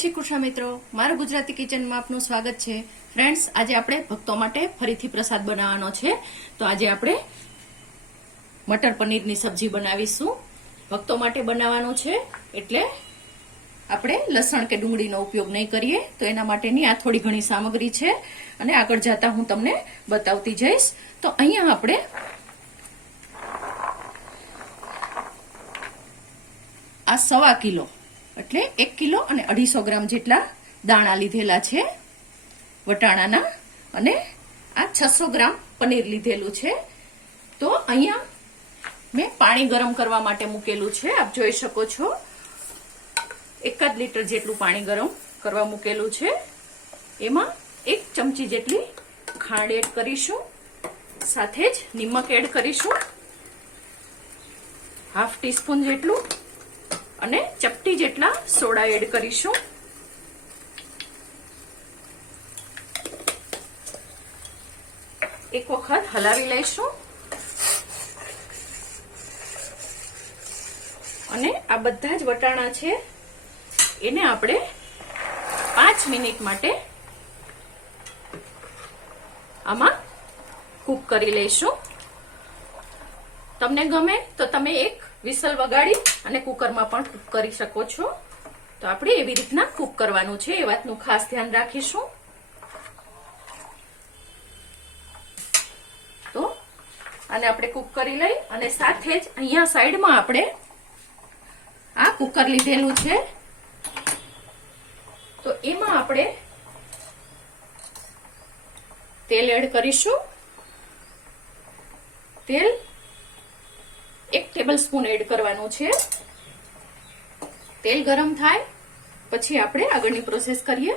શ્રી કૃષ્ણ મિત્રો, મારું ગુજરાતી કિચનમાં આપનું સ્વાગત છે। ફ્રેન્ડ્સ, આજે આપણે ભક્તો માટે ફરીથી પ્રસાદ બનાવવાનો છે। તો આજે આપણે મટર પનીરની સબ્જી બનાવીશું। ભક્તો માટે બનાવવાનું છે એટલે આપણે લસણ કે ડુંગળીનો ઉપયોગ નહીં કરીએ। તો એના માટેની આ થોડી ઘણી સામગ્રી છે અને આગળ જતા હું તમને બતાવતી જઈશ। તો અહીંયા આપણે આ 1.25 કિલો એટલે 1 કિલો અને 250 ગ્રામ જેટલા દાણા લીધેલા છે વટાણાના, અને આ 600 ગ્રામ પનીર લીધેલું છે। તો અહીંયા મેં પાણી ગરમ કરવા માટે મૂકેલું છે, આપ જોઈ શકો છો। 1 લીટર જેટલું પાણી ગરમ કરવા મૂકેલું છે। એમાં 1 ચમચી જેટલી ખાંડ એડ કરીશું, સાથે જ નિમક એડ કરીશું, ½ ટીસ્પૂન જેટલું, અને ચપટી જેટલા સોડા એડ કરીશું। એક વખત હલાવી લઈશું અને આ બધા જ વટાણા છે એને આપણે 5 મિનિટ માટે આમાં કૂક કરી લઈશું। તમને ગમે તો તમે એક વિસલ વગાડી અને કુકરમાં પણ કૂક કરી શકો છો। તો આપણે એવી રીતના કૂક કરવાનું છે, એ વાતનું ખાસ ધ્યાન રાખીશું। તો આને આપણે કૂક કરી લઈ અને સાથે જ અહીંયા સાઈડમાં આપણે આ કુકર લીધેલું છે। તો એમાં આપણે તેલ એડ કરીશું। તેલ 1 ટેબલસ્પૂન એડ કરવાનું છે। તેલ ગરમ થાય પછી આપણે આગળની પ્રોસેસ કરીએ।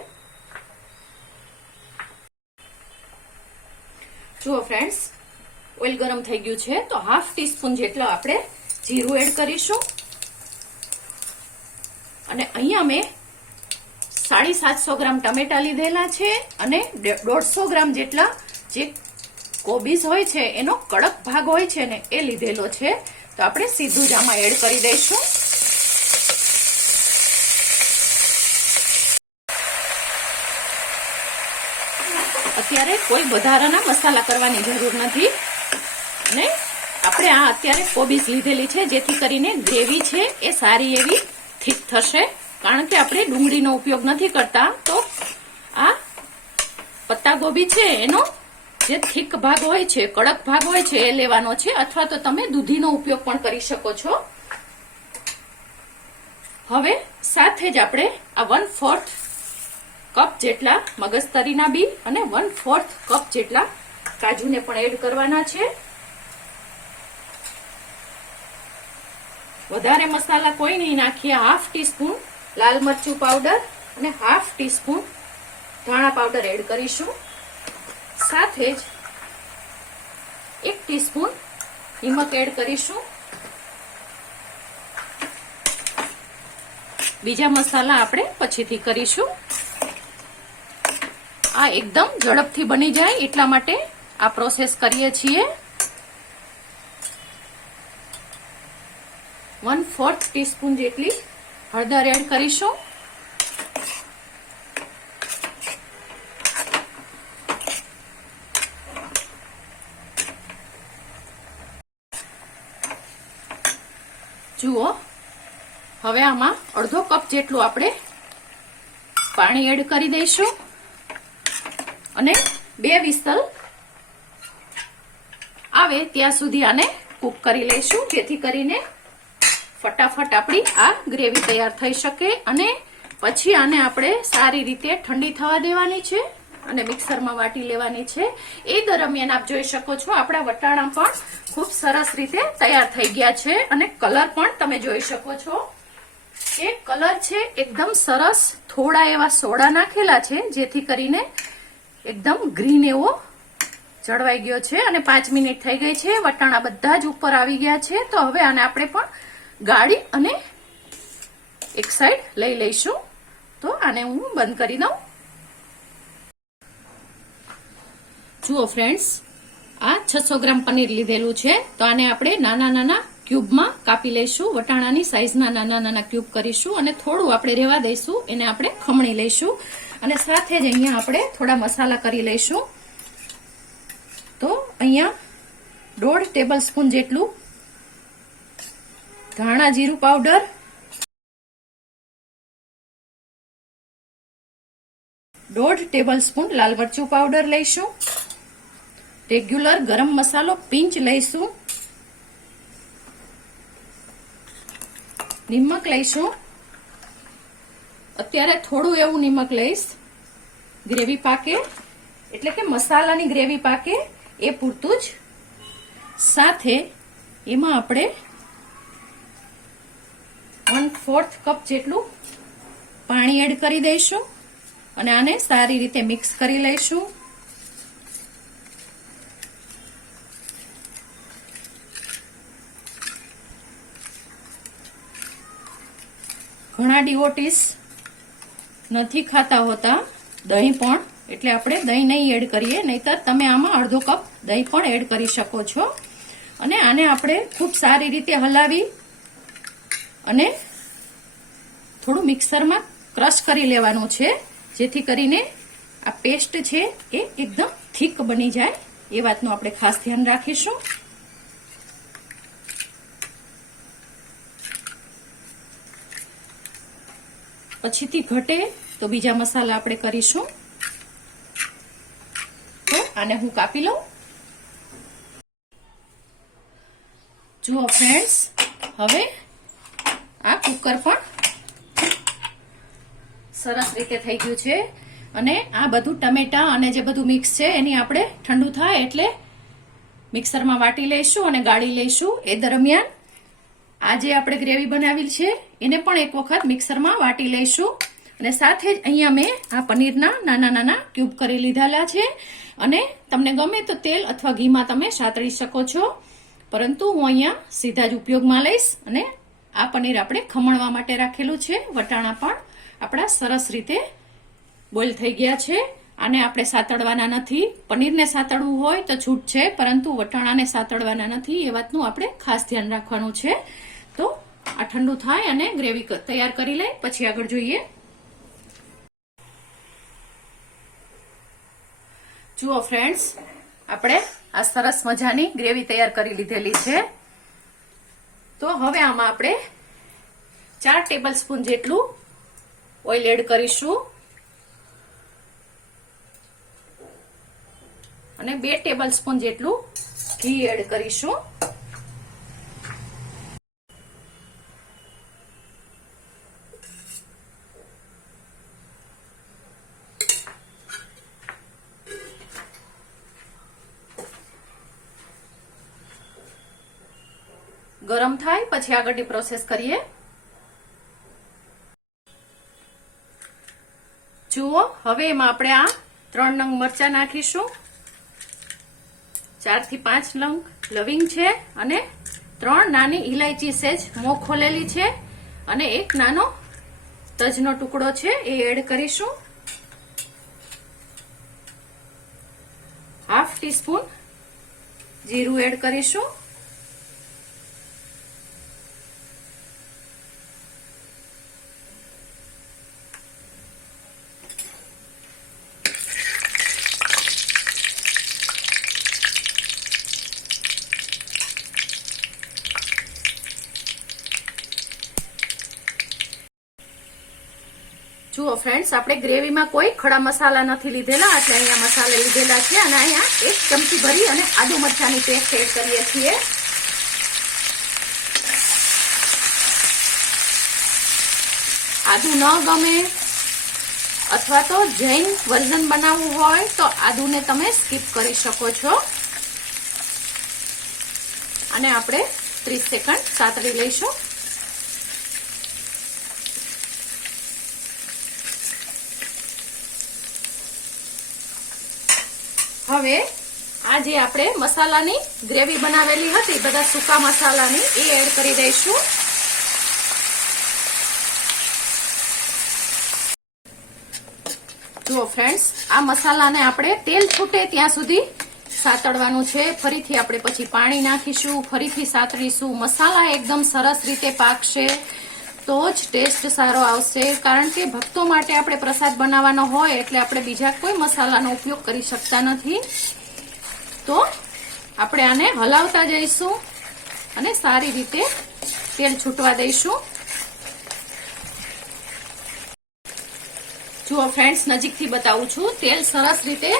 જુઓ ફ્રેન્ડ્સ, ઓઇલ ગરમ થઈ ગયું છે તો ½ ટીસ્પૂન જેટલો આપણે જીરું એડ કરીશું, અને અહીંયા મેં 750 ગ્રામ ટમેટા લીધેલા છે અને 150 ગ્રામ જેટલા જે કોબીઝ હોય છે એનો કડક ભાગ હોય છે ને એ લીધેલો છે। તો આપણે સીધું જ આમાં એડ કરી દઈશું। અત્યારે કોઈ વધારાના મસાલા કરવાની જરૂર નથી, અને આપણે આ અત્યારે કોબીઝ લીધેલી છે જેથી કરીને ગ્રેવી છે એ સારી એવી થીક થશે, કારણ કે આપણે ડુંગળીનો ઉપયોગ નથી કરતા। તો આ પત્તા ગોબી છે એનો જે થીક ભાગ હોય છે, કડક ભાગ હોય છે એ લેવાનો છે, અથવા તો તમે દૂધીનો ઉપયોગ પણ કરી શકો છો। હવે સાથે જ આપણે આ 1/4 કપ જેટલા મગજતરીના બી અને 1/4 કપ જેટલા કાજુને પણ એડ કરવાના છે। વધારે મસાલા કોઈ નહીં નાખીએ। ½ ટીસ્પૂન લાલ મરચું પાવડર અને ½ ટીસ્પૂન ધાણા પાવડર એડ કરીશું, સાથે જ 1 ટીસ્પૂન નિમક એડ કરીશું। બીજા મસાલા આપણે પછીથી કરીશું। આ એકદમ ઝડપથી બની જાય એટલા માટે આ પ્રોસેસ કરીએ છીએ। 1/4 ટીસ્પૂન જેટલી હળદર એડ કરીશું, જુઓ હવે આમાં અડધો કપ જેટલું આપણે પાણી એડ કરી દઈશું અને 2 વિસલ આવે ત્યાં સુધી આને કૂક કરી લઈશું, જેથી કરીને ફટાફટ આપણી આ ગ્રેવી તૈયાર થઈ શકે। અને પછી આને આપણે સારી રીતે ઠંડી થવા દેવાની છે અને મિક્સરમાં વાટી લેવાની છે। એ દરમિયાન આપ જોઈ શકો છો આપણા વટાણા પણ ખૂબ સરસ રીતે તૈયાર થઈ ગયા છે, અને કલર પણ તમે જોઈ શકો છો એ કલર છે એકદમ સરસ। થોડા એવા સોડા નાખેલા છે જેથી કરીને એકદમ ગ્રીન એવો જળવાઈ ગયો છે, અને 5 મિનિટ થઈ ગઈ છે, વટાણા બધા જ ઉપર આવી ગયા છે। તો હવે આને આપણે પણ ગાળી અને એક સાઈડ લઈ લઈશું। તો આને હું બંધ કરી દઉં। જુઓ ફ્રેન્ડ્સ, આ 600 ગ્રામ પનીર લીધેલું છે, તો આને આપણે નાના નાના ક્યુબમાં કાપી લઈશું. વટાણાની સાઈઝના નાના નાના ક્યુબ કરીશું અને થોડું આપણે રહેવા દઈશું. એને આપણે ખમણી લઈશું અને સાથે જ અહીંયા આપણે થોડા મસાલા કરી લઈશું. તો અહીંયા 1.5 ટેબલ સ્પૂન જેટલું ધાણા જીરું પાવડર, 1.5 ટેબલ સ્પૂન લાલ મરચું પાવડર લઈશું. રેગ્યુલર ગરમ મસાલો પિંચ લઈશું. નિમક લઈશું. અત્યારે થોડું એવું નિમક લઈશ, ગ્રેવી પાકે એટલે કે મસાલાની ગ્રેવી પાકે એ પૂરતું જ. સાથે એમાં આપણે 1/4 કપ જેટલું પાણી એડ કરી દઈશું અને આને સારી રીતે મિક્સ કરી લઈશું. ઘણા ડિવોટીસ નથી ખાતા હોતા દહીં પણ, એટલે આપણે દહીં નહીં એડ કરીએ, નહીતર તમે આમાં અડધો કપ દહીં પણ એડ કરી શકો છો. અને આને આપણે ખૂબ સારી રીતે હલાવી અને થોડું મિક્સરમાં ક્રશ કરી લેવાનું છે, જેથી કરીને આ પેસ્ટ છે એ એકદમ થીક બની જાય. એ વાતનું આપણે ખાસ ધ્યાન રાખીશું. પછીથી ઘટે તો બીજા મસાલા આપણે કરીશું. તો આને હું કાપી લઉં. જુઓ ફ્રેન્ડ્સ, હવે આ કુકર પણ સરસ રીતે થઈ ગયું છે અને આ બધું ટમેટા અને જે બધું મિક્સ છે એની આપણે ઠંડુ થાય એટલે મિક્સરમાં વાટી લઈશું અને ગાળી લઈશું. એ દરમિયાન આ જે આપણે ગ્રેવી બનાવી છે એને પણ એક વખત મિક્સરમાં વાટી લઈશું. અને સાથે જ અહીંયા મેં આ પનીરના નાના નાના ક્યુબ કરી લીધેલા છે અને તમને ગમે તો તેલ અથવા ઘીમાં તમે સાતળી શકો છો, પરંતુ હું અહીંયા સીધા જ ઉપયોગમાં લઈશ. અને આ પનીર આપણે ખમણવા માટે રાખેલું છે. વટાણા પણ આપણા સરસ રીતે બોઇલ થઈ ગયા છે. આને આપણે સાતળવાના નથી. પનીરને સાતળવું હોય તો છૂટ છે, પરંતુ વટાણાને સાતળવાના નથી. એ વાતનું આપણે ખાસ ધ્યાન રાખવાનું છે. તો આ ઠંડુ થાય અને ગ્રેવી તૈયાર કરી લઈ પછી આગળ જોઈએ. જુઓ ફ્રેન્ડ્સ, આપણે આ સરસ મજાની ગ્રેવી તૈયાર કરી લીધેલી છે. તો હવે આમાં આપણે 4 ટેબલ સ્પૂન જેટલું ઓઇલ એડ કરીશું અને 2 ટેબલ સ્પૂન જેટલું ઘી એડ કરીશું. ગરમ થાય પછી આગળની પ્રોસેસ કરીએ. જુઓ, હવે એમાં આપણે આ 3 નંગ મરચા નાખીશું, 4 થી 5 નંગ લવિંગ છે અને 3 નાની ઇલાયચી સેજ મોં ખોલેલી છે અને એક નાનો તજનો ટુકડો છે એ એડ કરીશું. 1/2 ટીસ્પૂન જીરું એડ કરીશું. જુઓ ફ્રેન્ડ્સ, આપણે ગ્રેવીમાં કોઈ ખડા મસાલા નથી લીધેલા, એટલે અહીંયા મસાલા લીધેલા છે અને અહીંયા 1 ચમચી ભરી અને આદુ મરચાની પેસ્ટ એડ કરીએ છીએ. આદુ ન ગમે અથવા તો જૈન વર્ઝન બનાવવું હોય તો આદુને તમે સ્કીપ કરી શકો છો. અને આપણે 30 સેકન્ડ સાતળી લઈશું. હવે આ જે આપણે મસાલાની ગ્રેવી બનાવેલી હતી, બધા સૂકા મસાલાની, એ એડ કરી દઈશું. જુઓ ફ્રેન્ડ્સ, આ મસાલાને આપણે તેલ છૂટે ત્યાં સુધી સાતળવાનું છે. ફરીથી આપણે પછી પાણી નાખીશું, ફરીથી સાતળીશું. મસાલા એકદમ સરસ રીતે પાકશે તો જ ટેસ્ટ સારો આવશે. કારણ કે ભક્તો માટે આપણે પ્રસાદ બનાવવાનો હોય એટલે આપણે બીજા કોઈ મસાલાનો ઉપયોગ કરી શકતા નથી. તો આપણે આને હલાવતા જઈશું અને સારી રીતે તેલ છૂટવા દઈશું. જુઓ ફ્રેન્ડ્સ, નજીકથી બતાવું છું. તેલ સરસ રીતે,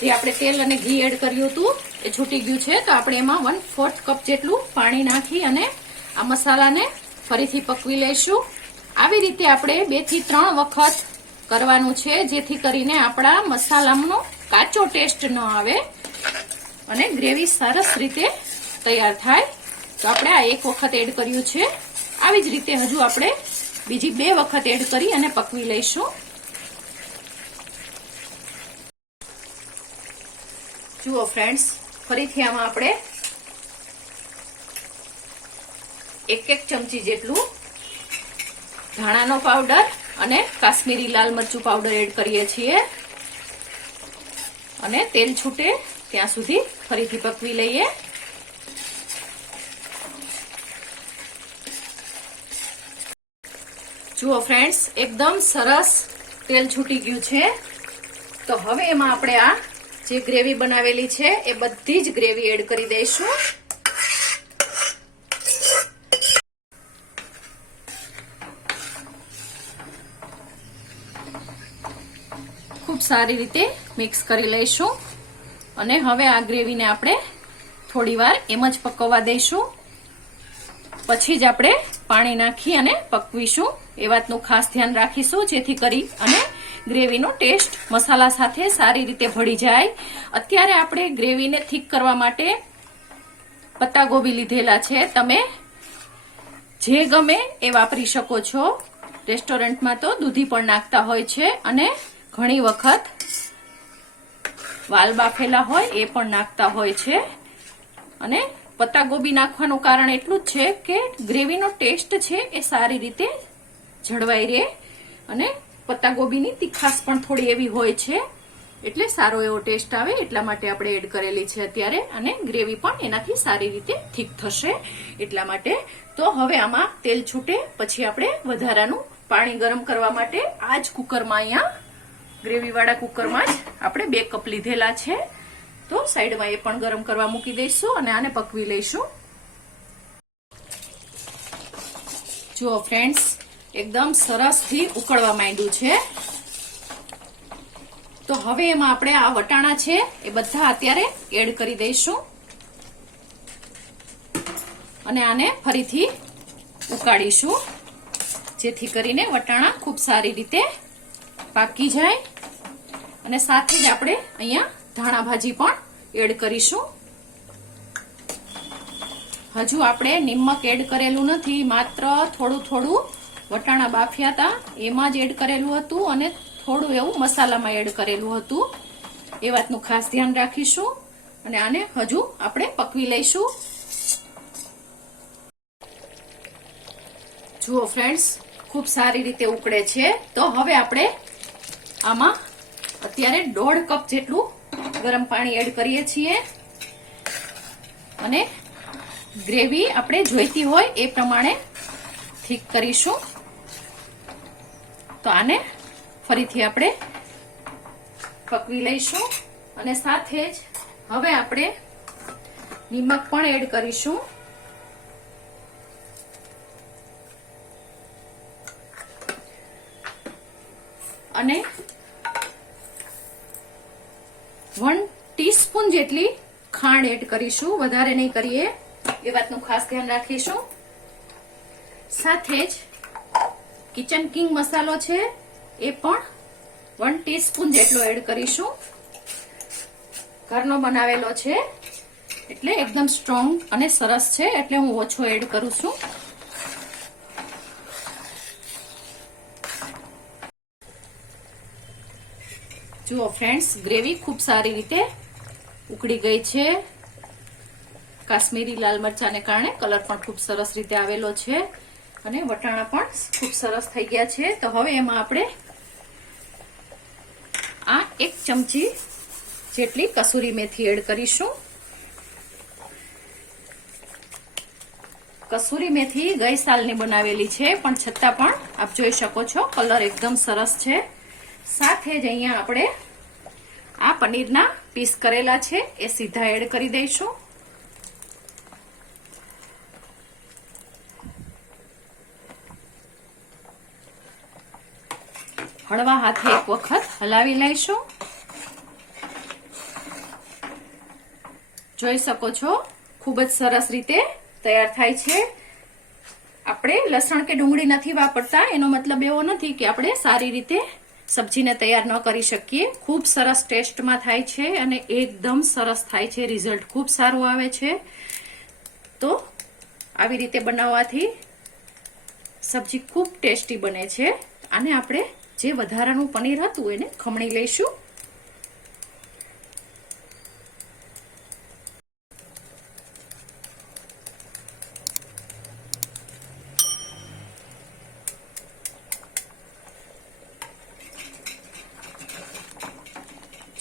જે આપણે તેલ અને ઘી એડ કર્યું હતું એ છૂટી ગયું છે. તો આપણે એમાં 1/4 કપ જેટલું પાણી નાખી અને આ મસાલાને ફરીથી પકવી લઈશું. આવી રીતે આપણે 2 થી 3 વખત કરવાનું છે, જેથી કરીને આપણા મસાલાનો કાચો ટેસ્ટ ન આવે અને ગ્રેવી સરસ રીતે તૈયાર થાય. તો આપણે આ 1 વખત એડ કર્યું છે. આવી જ રીતે હજુ આપણે બીજી 2 વખત એડ કરી અને પકવી લઈશું. જુઓ ફ્રેન્ડ્સ, ફરીથી આમાં આપણે 1 ચમચી જેટલું ધાણાનો પાવડર અને કાશ્મીરી લાલ મરચું પાવડર એડ કરીએ છીએ અને તેલ છૂટે ત્યાં સુધી ફરીથી પકવી લઈએ. જુઓ ફ્રેન્ડ્સ, એકદમ સરસ તેલ છૂટી ગયું છે. તો હવે એમાં આપણે આ જે ગ્રેવી બનાવેલી છે એ બધી જ ગ્રેવી એડ કરી દઈશું. ખૂબ સારી રીતે મિક્સ કરી લઈશું અને હવે આ ગ્રેવીને આપણે થોડી વાર એમ જ પકવવા દઈશું. પછી જ આપણે પાણી નાખી અને પકવીશું. એ વાતનું ખાસ ધ્યાન રાખીશું જેથી કરી અને ગ્રેવીનો ટેસ્ટ મસાલા સાથે સારી રીતે ભળી જાય. અત્યારે આપણે ગ્રેવીને થીક કરવા માટે પત્તા ગોબી લીધેલા છે. તમે જે ગમે એ વાપરી શકો છો. રેસ્ટોરન્ટમાં તો દૂધી પણ નાખતા હોય છે અને ઘણી વખત વાલ બાફેલા હોય એ પણ નાખતા હોય છે. અને પત્તા ગોબી નાખવાનું કારણ એટલું જ છે કે ગ્રેવીનો ટેસ્ટ છે એ સારી રીતે જળવાઈ રહે અને પત્તા ગોબીની તીખાશ પણ થોડી એવી હોય છે એટલે સારો એવો ટેસ્ટ આવે. એટલા માટે આપણે એડ કરેલી છે અત્યારે અને ગ્રેવી પણ એનાથી સારી રીતે થીક થશે એટલા માટે. તો હવે આમાં તેલ છૂટે પછી આપણે વધારાનું પાણી ગરમ કરવા માટે આ જ કુકરમાં, અહીંયા ગ્રેવી વાળા કુકરમાં જ આપણે 2 કપ લીધેલા છે. તો સાઈડમાં એ પણ ગરમ કરવા મૂકી દઈશું અને આને પકવી લઈશું. જુઓ ફ્રેન્ડ્સ, એકદમ સરસથી ઉકળવા માંડ્યું છે. તો હવે એમાં આપણે આ વટાણા છે એ બધા અત્યારે એડ કરી દઈશું અને આને ફરીથી ઉકાળીશું જેથી કરીને વટાણા ખૂબ સારી રીતે પાકી જાય. અને સાથે જ આપણે અહીંયા ધાણા ભાજી પણ એડ કરીશું. હજુ આપણે નિમક એડ કરેલું નથી, માત્ર થોડું વટાણા બાફ્યા હતા એમાં જ એડ કરેલું હતું અને થોડું એવું મસાલામાં એડ કરેલું હતું. એ વાતનું ખાસ ધ્યાન રાખીશું અને આને હજુ આપણે પકવી લઈશું. જુઓ ફ્રેન્ડ્સ, ખૂબ સારી રીતે ઉકળે છે. તો હવે આપણે આમાં અત્યારે 1.5 કપ જેટલું ગરમ પાણી એડ કરીએ છીએ અને ગ્રેવી આપણે જોઈતી હોય એ પ્રમાણે થીક કરીશું. તો આને ફરીથી આપણે પકવી લઈશું અને સાથે જ હવે આપણે નિમક પણ એડ કરીશું. અને 1 ટીસ્પૂન જેટલી ખાંડ એડ કરીશું, વધારે નહીં કરીએ એ વાતનું ખાસ ધ્યાન રાખીશું. સાથે જ કિચન કિંગ મસાલો છે એ પણ 1 ટીસ્પૂન જેટલો એડ કરીશું. ઘરનો બનાવેલો છે એટલે એકદમ સ્ટ્રોંગ અને સરસ છે એટલે હું ઓછો એડ કરું છું. જુઓ ફ્રેન્ડ્સ, ગ્રેવી ખૂબ સારી રીતે ઉકળી ગઈ છે. કાશ્મીરી લાલ મરચાંને કારણે કલર પણ ખૂબ સરસ રીતે આવેલો છે અને વટાણા પણ ખૂબ સરસ થઈ ગયા છે. તો હવે એમાં આપણે આ 1 ચમચી જેટલી કસૂરી મેથી એડ કરીશું. કસૂરી મેથી ગઈ સાલની બનાવેલી છે, પણ છતાં પણ આપ જોઈ શકો છો કલર એકદમ સરસ છે. સાથે જ અહીંયા આપણે આ પનીરના પીસ કરેલા છે એ સીધા એડ કરી દઈશું. હળવા હાથે એક વખત હલાવી લઈશું. જોઈ શકો છો ખૂબ જ સરસ રીતે તૈયાર થાય છે. આપણે લસણ કે ડુંગળી નથી વાપરતા, એનો મતલબ એવો નથી કે આપણે સારી રીતે સબ્જીને તૈયાર ન કરી શકીએ. ખૂબ સરસ ટેસ્ટમાં થાય છે અને એકદમ સરસ થાય છે. રિઝલ્ટ ખૂબ સારું આવે છે. તો આવી રીતે બનાવવાથી સબ્જી ખૂબ ટેસ્ટી બને છે. અને આપણે જે વધારાનું પનીર હતું એને ખમણી લઈશું.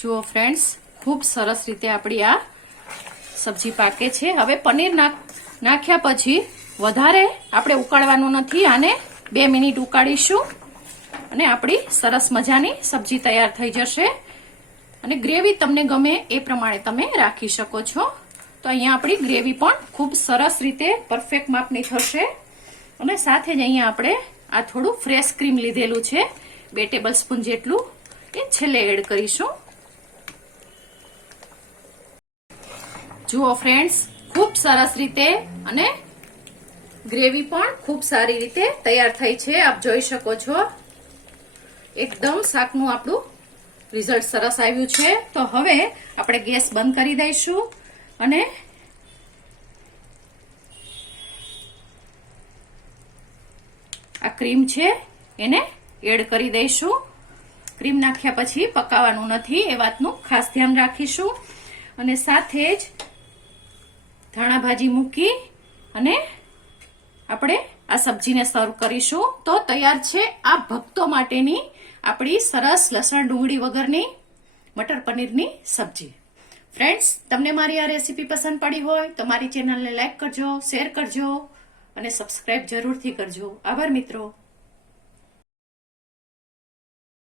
જુઓ ફ્રેન્ડ્સ, ખૂબ સરસ રીતે આપણી આ સબ્જી પાકે છે. હવે પનીર નાખ્યા પછી વધારે આપણે ઉકાળવાનું નથી. આને 2 મિનિટ ઉકાળીશું અને આપણી સરસ મજાની સબ્જી તૈયાર થઈ જશે. અને ગ્રેવી તમને ગમે એ પ્રમાણે તમે રાખી શકો છો. તો અહીંયા આપણી ગ્રેવી પણ ખૂબ સરસ રીતે પરફેક્ટ માપની થશે. અને સાથે જ અહીંયા આપણે આ થોડું ફ્રેશ ક્રીમ લીધેલું છે, 2 ટેબલ સ્પૂન જેટલું, એ છેલ્લે એડ કરીશું. જુઓ ફ્રેન્ડ્સ, ખૂબ સરસ રીતે અને ગ્રેવી પણ ખૂબ સારી રીતે તૈયાર થઈ છે. આપ જોઈ શકો છો એકદમ શાકનું આપણું રિઝલ્ટ સરસ આવ્યું છે. તો હવે આપણે ગેસ બંધ કરી દઈશું અને આ ક્રીમ છે એને એડ કરી દઈશું. ક્રીમ નાખ્યા પછી પકાવવાનું નથી, એ વાતનું ખાસ ધ્યાન રાખીશું. અને સાથે જ ધાણા ભાજી મૂકી અને આપણે આ સબ્જીને સર્વ કરીશું. તો તૈયાર છે આ ભક્તો માટેની આપણી સરસ લસણ ડુંગળી વગરની મટર પનીરની સબ્જી. ફ્રેન્ડ્સ, તમને મારી આ રેસીપી પસંદ પડી હોય તો મારી ચેનલને લાઈક કરજો, શેર કરજો અને સબસ્ક્રાઇબ જરૂરથી કરજો. આભાર મિત્રો.